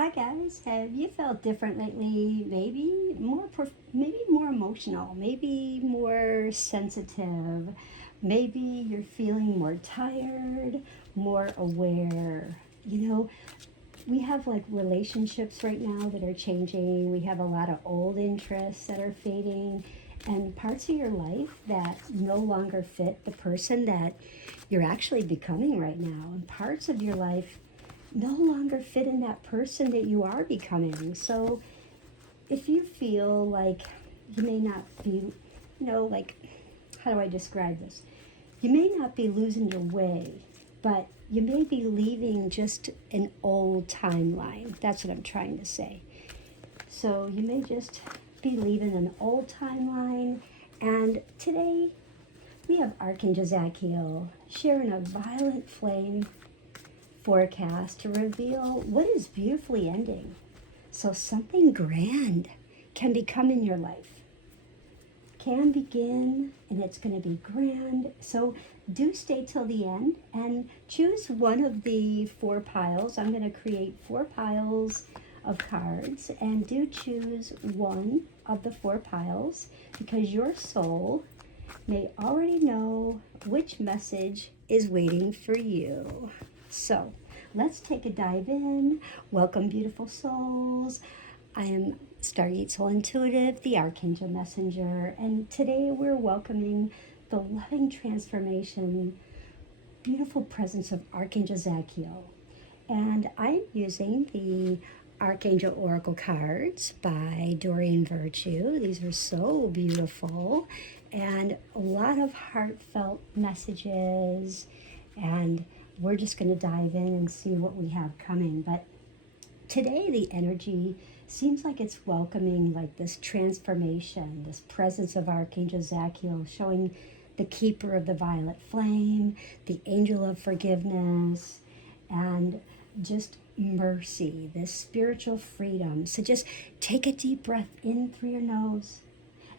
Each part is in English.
Hi guys, have you felt different lately? Maybe more emotional, maybe more sensitive, maybe you're feeling more tired, more aware. You know, we have like relationships right now that are changing. We have a lot of old interests that are fading and parts of your life that no longer fit the person that you're actually becoming right now. And parts of your life no longer fit in that person that you are becoming. So if you feel like you may not be, like, how do I describe this? You may not be losing your way, but you may be leaving just an old timeline. That's what I'm trying to say. So you may just be leaving an old timeline. And today we have Archangel Zadkiel sharing a violet flame forecast to reveal what is beautifully ending. So something grand can become in your life. Can begin and it's going to be grand. So do stay till the end and choose one of the four piles. I'm going to create four piles of cards and do choose one of the four piles because your soul may already know which message is waiting for you. So let's take a dive in. Welcome, beautiful souls. I am Stargate Soul Intuitive, the Archangel Messenger, and today we're welcoming the loving transformation, beautiful presence of Archangel Zadkiel. And I'm using the Archangel Oracle Cards by Doreen Virtue. These are so beautiful and a lot of heartfelt messages, and we're just going to dive in and see what we have coming. But today the energy seems like it's welcoming like this transformation, this presence of Archangel Zadkiel showing the keeper of the violet flame, the angel of forgiveness, and just mercy, this spiritual freedom. So just take a deep breath in through your nose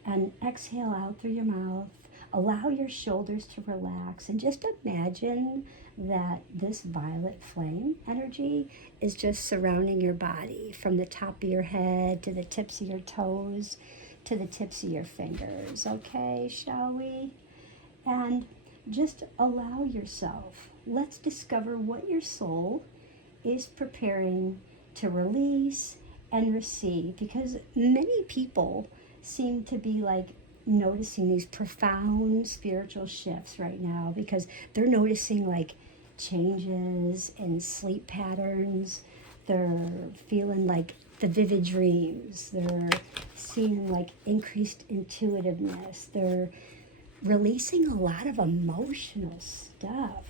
and exhale out through your mouth. Allow your shoulders to relax and just imagine that this violet flame energy is just surrounding your body from the top of your head to the tips of your toes to the tips of your fingers. Okay, shall we? And just allow yourself. Let's discover what your soul is preparing to release and receive, because many people seem to be like noticing these profound spiritual shifts right now because they're noticing like changes in sleep patterns. They're feeling like the vivid dreams. They're seeing like increased intuitiveness. They're releasing a lot of emotional stuff,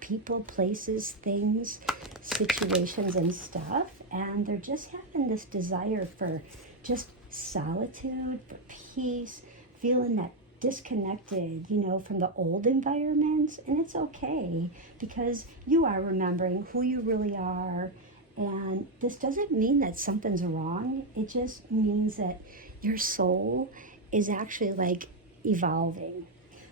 people, places, things, situations, and stuff. And they're just having this desire for just solitude, for peace, feeling that disconnected, from the old environments. And it's okay because you are remembering who you really are. And this doesn't mean that something's wrong. It just means that your soul is actually like evolving.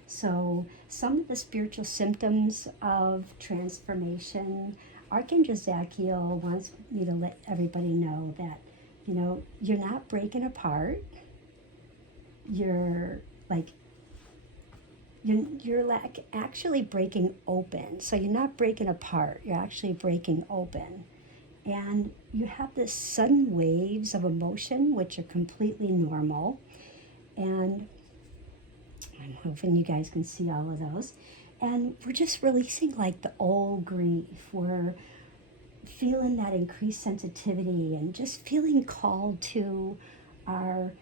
So some of the spiritual symptoms of transformation, Archangel Zadkiel wants me to let everybody know that, you're not breaking apart. You're like, you're like actually breaking open. So you're not breaking apart, you're actually breaking open. And you have this sudden waves of emotion, which are completely normal. And I'm hoping you guys can see all of those. And we're just releasing like the old grief. We're feeling that increased sensitivity and just feeling called to our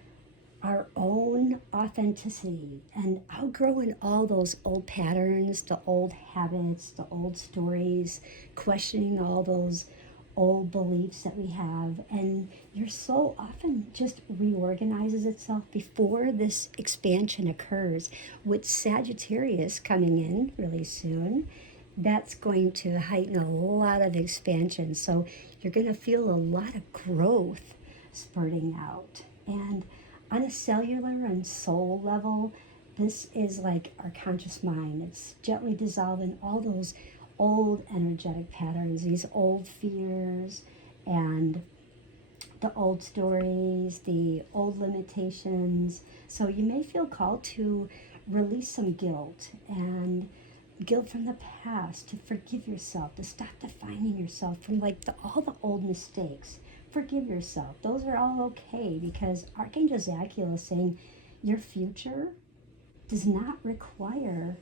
own authenticity and outgrowing all those old patterns, the old habits, the old stories, questioning all those old beliefs that we have. And your soul often just reorganizes itself before this expansion occurs. With Sagittarius coming in really soon, that's going to heighten a lot of expansion. So you're going to feel a lot of growth spurting out. And on a cellular and soul level, this is like our conscious mind. It's gently dissolving all those old energetic patterns, these old fears and the old stories, the old limitations. So you may feel called to release some guilt and guilt from the past, to forgive yourself, to stop defining yourself from like all the old mistakes. Forgive yourself. Those are all okay, because Archangel Zadkiel is saying your future does not require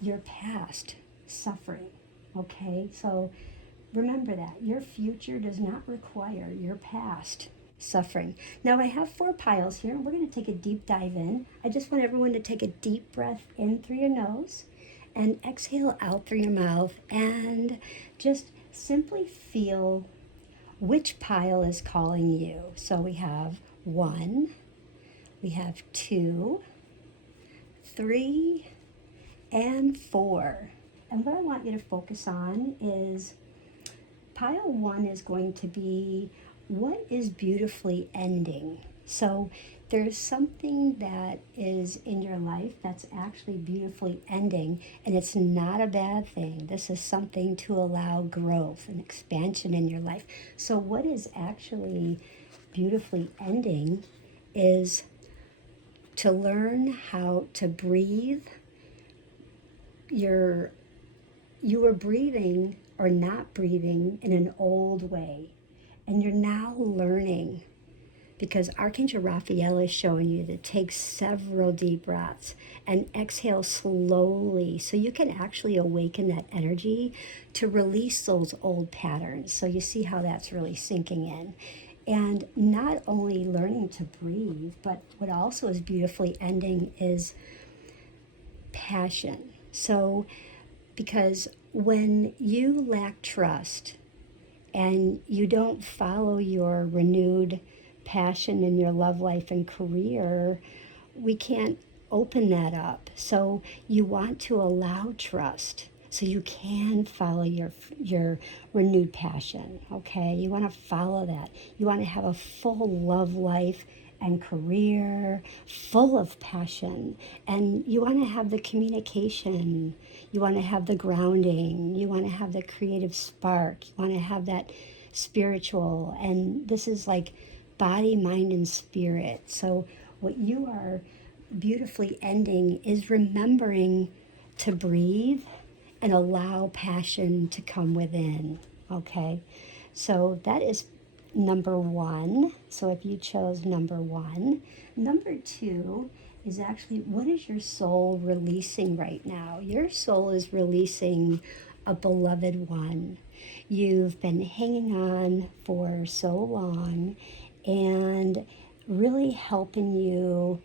your past suffering. Okay, so remember that. Your future does not require your past suffering. Now I have 4 piles here, and we're going to take a deep dive in. I just want everyone to take a deep breath in through your nose and exhale out through your mouth, and just simply feel which pile is calling you. So we have 1, we have 2, 3, and 4. And what I want you to focus on is pile 1 is going to be what is beautifully ending. So there's something that is in your life that's actually beautifully ending, and it's not a bad thing. This is something to allow growth and expansion in your life. So what is actually beautifully ending is to learn how to breathe. You were breathing or not breathing in an old way, and you're now learning, because Archangel Raphael is showing you to take several deep breaths and exhale slowly, so you can actually awaken that energy to release those old patterns. So you see how that's really sinking in. And not only learning to breathe, but what also is beautifully ending is passion. So because when you lack trust and you don't follow your renewed passion in your love life and career, we can't open that up. So you want to allow trust so you can follow your renewed passion. Okay, you want to follow that. You want to have a full love life and career full of passion, and you want to have the communication, you want to have the grounding, you want to have the creative spark, you want to have that spiritual, and this is like body, mind, and spirit. So what you are beautifully ending is remembering to breathe and allow passion to come within. Okay, so that is number 1. So if you chose number 1, number 2 is actually, what is your soul releasing right now? Your soul is releasing a beloved one. You've been hanging on for so long, and really helping you.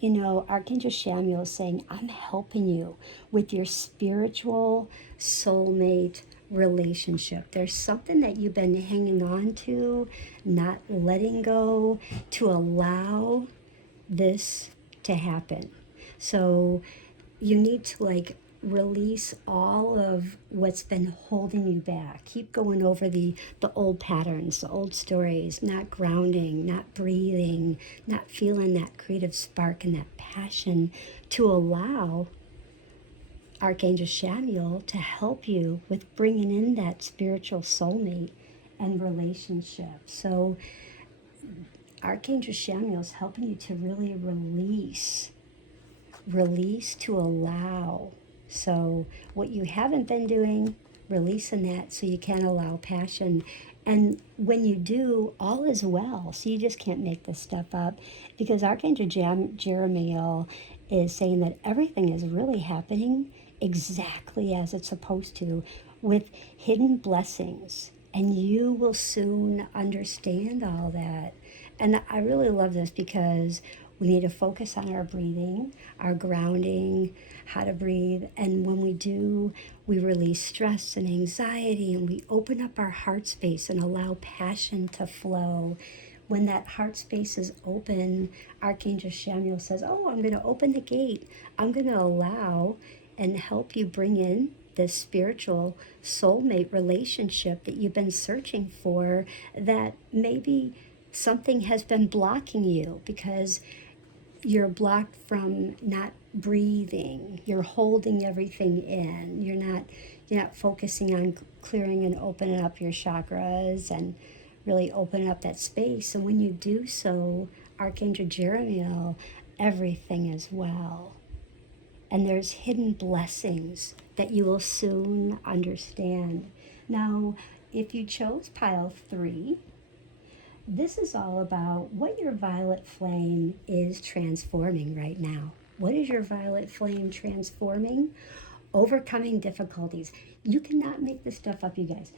You know, Archangel Samuel is saying, I'm helping you with your spiritual soulmate relationship. There's something that you've been hanging on to, not letting go, to allow this to happen. So you need to like release all of what's been holding you back. Keep going over the old patterns, the old stories, not grounding, not breathing, not feeling that creative spark and that passion, to allow Archangel Samuel to help you with bringing in that spiritual soulmate and relationship. So Archangel Samuel is helping you to really release, to allow. So what you haven't been doing, releasing that so you can allow passion. And when you do, all is well. So you just can't make this stuff up, because Archangel Jeremiel is saying that everything is really happening exactly as it's supposed to, with hidden blessings. And you will soon understand all that. And I really love this, because we need to focus on our breathing, our grounding, how to breathe. And when we do, we release stress and anxiety, and we open up our heart space and allow passion to flow. When that heart space is open, Archangel Samuel says, oh, I'm going to open the gate. I'm going to allow and help you bring in this spiritual soulmate relationship that you've been searching for, that maybe something has been blocking you because you're blocked from not breathing. You're holding everything in. You're not focusing clearing and opening up your chakras and really opening up that space. And when you do so, Archangel Jeremiel, everything is well. And there's hidden blessings that you will soon understand. Now, if you chose pile 3, this is all about what your violet flame is transforming right now. What is your violet flame transforming? Overcoming difficulties. You cannot make this stuff up, you guys.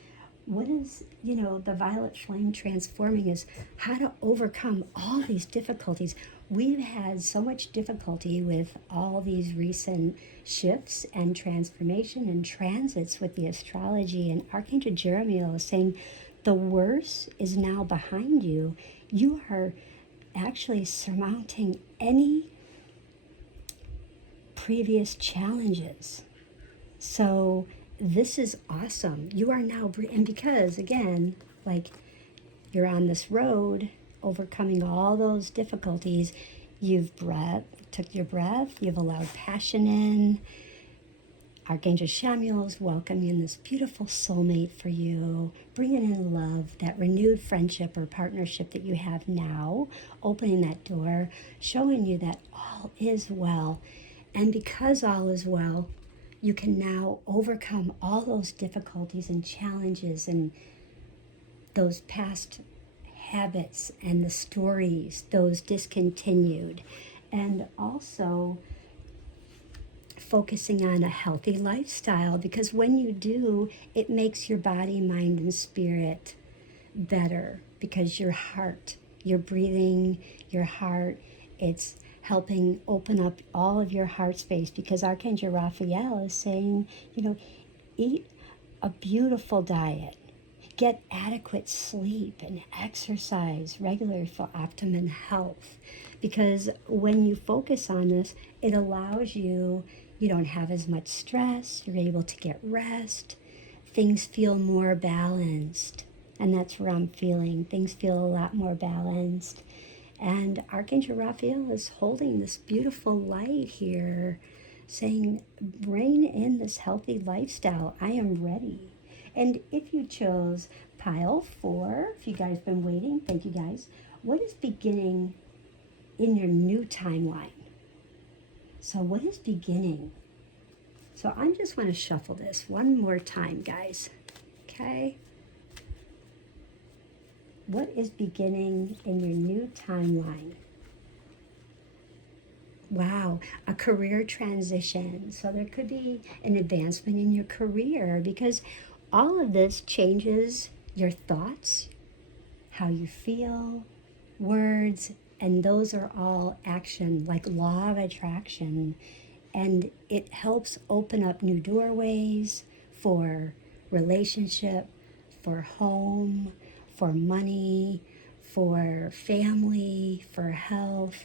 What is, the violet flame transforming is how to overcome all these difficulties. We've had so much difficulty with all these recent shifts and transformation and transits with the astrology, and Archangel Jeremiel is saying the worst is now behind you. You are actually surmounting any previous challenges. So this is awesome. You are now, and because again, like you're on this road, overcoming all those difficulties, you've took your breath, you've allowed passion in. Archangel Chamuel is welcoming this beautiful soulmate for you, bringing in love, that renewed friendship or partnership that you have now, opening that door, showing you that all is well. And because all is well, you can now overcome all those difficulties and challenges and those past habits and the stories, those discontinued. And also focusing on a healthy lifestyle, because when you do, it makes your body, mind, and spirit better, because your heart, your breathing, your heart, it's helping open up all of your heart space, because Archangel Raphael is saying, eat a beautiful diet, get adequate sleep and exercise regularly for optimum health. Because when you focus on this, it allows you don't have as much stress, you're able to get rest, things feel more balanced. And that's where I'm feeling. Things feel a lot more balanced. And Archangel Raphael is holding this beautiful light here, saying, bring in this healthy lifestyle. I am ready. And if you chose pile 4, if you guys been waiting, thank you guys. What is beginning in your new timeline? So what is beginning? So I just want to shuffle this one more time, guys. Okay? What is beginning in your new timeline? Wow, a career transition. So there could be an advancement in your career, because all of this changes your thoughts, how you feel, words, and those are all action, like law of attraction. And it helps open up new doorways for relationship, for home, for money, for family, for health.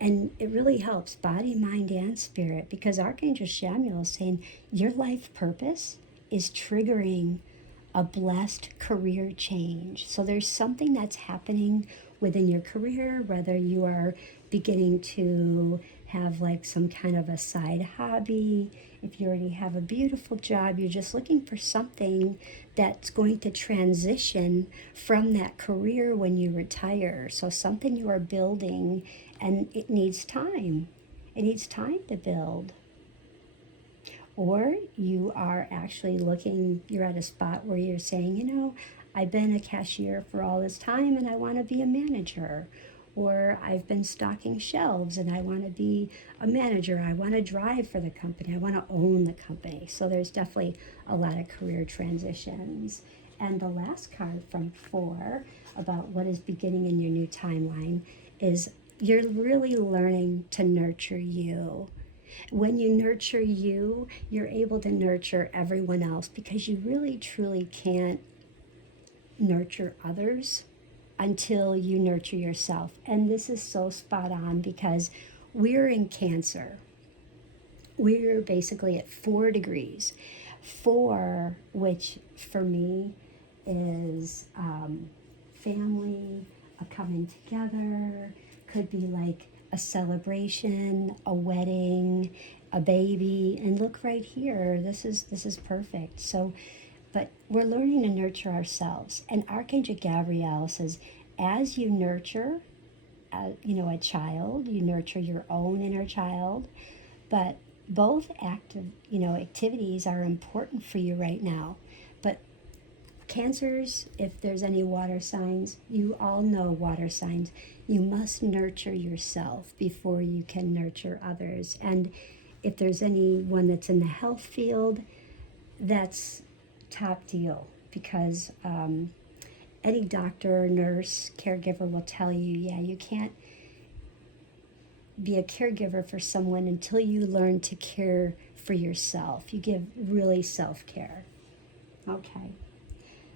And it really helps body, mind, and spirit, because Archangel Chamuel is saying your life purpose is triggering a blessed career change. So there's something that's happening within your career, whether you are beginning to have like some kind of a side hobby, if you already have a beautiful job, you're just looking for something that's going to transition from that career when you retire. So something you are building, and it needs time. It needs time to build. Or you are actually you're at a spot where you're saying, I've been a cashier for all this time and I want to be a manager. Or I've been stocking shelves and I want to be a manager. I want to drive for the company. I want to own the company. So there's definitely a lot of career transitions. And the last card from 4 about what is beginning in your new timeline is you're really learning to nurture you. When you nurture you, you're able to nurture everyone else, because you really truly can't nurture others until you nurture yourself. And this is so spot on, because we're in Cancer. We're basically at 4 degrees. 4, which for me is family, a coming together, could be like a celebration, a wedding, a baby. And look right here, this is perfect. So but we're learning to nurture ourselves. And Archangel Gabriel says, as you nurture, a child, you nurture your own inner child, but both active, activities are important for you right now. But Cancers, if there's any water signs, you all know water signs. You must nurture yourself before you can nurture others. And if there's anyone that's in the health field, that's top deal, because any doctor, nurse, caregiver will tell you, yeah, you can't be a caregiver for someone until you learn to care for yourself. You give really self-care. Okay.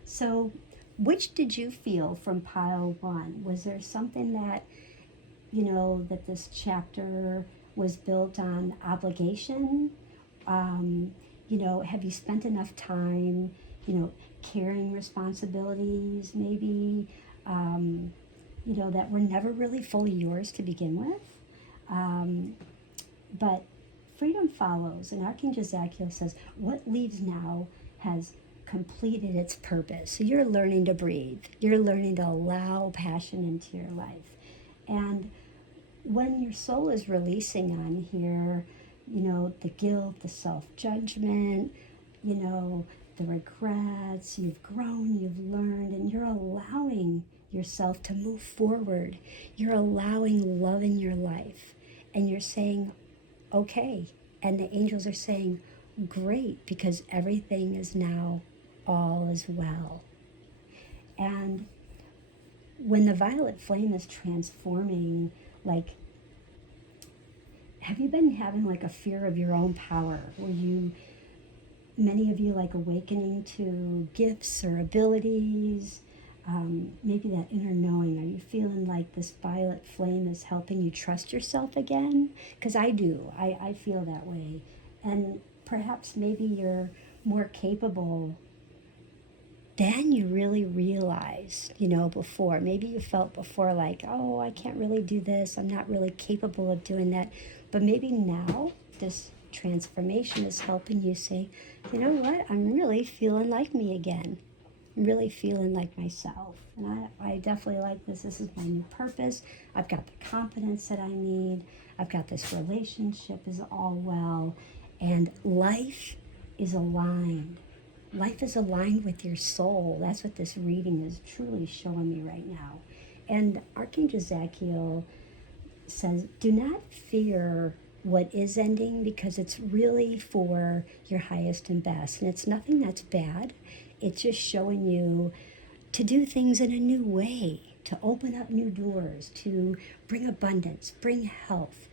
So which did you feel from pile 1? Was there something that, that this chapter was built on obligation? Have you spent enough time, carrying responsibilities maybe, that were never really fully yours to begin with? But freedom follows, and Archangel Zadkiel says, what leaves now has completed its purpose. So you're learning to breathe. You're learning to allow passion into your life. And when your soul is releasing on here, the guilt, the self-judgment, the regrets, you've grown, you've learned, and you're allowing yourself to move forward. You're allowing love in your life. And you're saying, okay. And the angels are saying, great, because everything is now all is well. And when the violet flame is transforming, have you been having a fear of your own power? Many of you awakening to gifts or abilities, maybe that inner knowing? Are you feeling like this violet flame is helping you trust yourself again? Because I do. I feel that way. And perhaps maybe you're more capable than you really realized, before. Maybe you felt before oh, I can't really do this. I'm not really capable of doing that. But maybe now this transformation is helping you say, you know what? I'm really feeling like me again. I'm really feeling like myself. And I definitely like this. This is my new purpose. I've got the confidence that I need. I've got this relationship is all well. And life is aligned. Life is aligned with your soul. That's what this reading is truly showing me right now. And Archangel Zadkiel says, do not fear what is ending, because it's really for your highest and best. And it's nothing that's bad. It's just showing you to do things in a new way, to open up new doors, to bring abundance, bring health,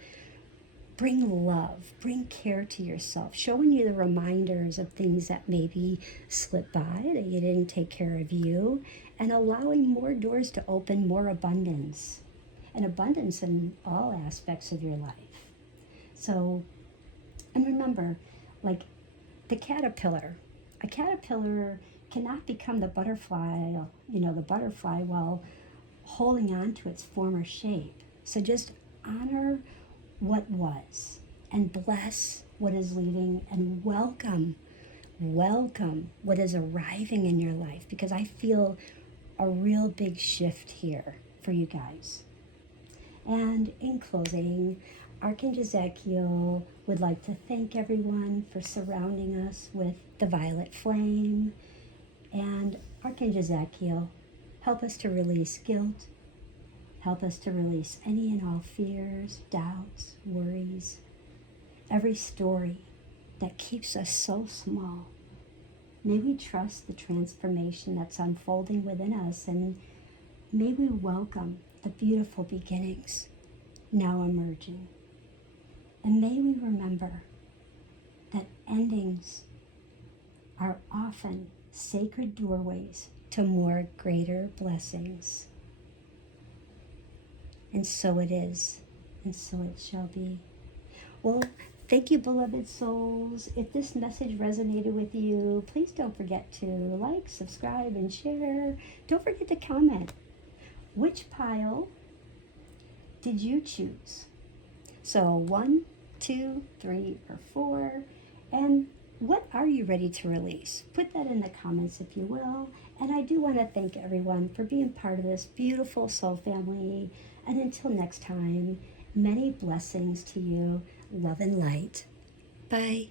bring love, bring care to yourself, showing you the reminders of things that maybe slipped by, that you didn't take care of you, and allowing more doors to open, more abundance, and abundance in all aspects of your life. So, and remember, the caterpillar, a caterpillar cannot become the butterfly, the butterfly while holding on to its former shape. So just honor what was and bless what is leaving, and welcome what is arriving in your life, because I feel a real big shift here for you guys. And in closing, Archangel Zadkiel would like to thank everyone for surrounding us with the violet flame. And Archangel Zadkiel, help us to release guilt. Help us to release any and all fears, doubts, worries, every story that keeps us so small. May we trust the transformation that's unfolding within us, and may we welcome the beautiful beginnings now emerging. And may we remember that endings are often sacred doorways to more greater blessings. And so it is, and so it shall be. Well, thank you, beloved souls. If this message resonated with you, please don't forget to like, subscribe, and share. Don't forget to comment. Which pile did you choose? So 1, 2, 3, or 4. And What are you ready to release? Put that in the comments if you will. And I do want to thank everyone for being part of this beautiful soul family. And until next time, many blessings to you. Love and light. Bye.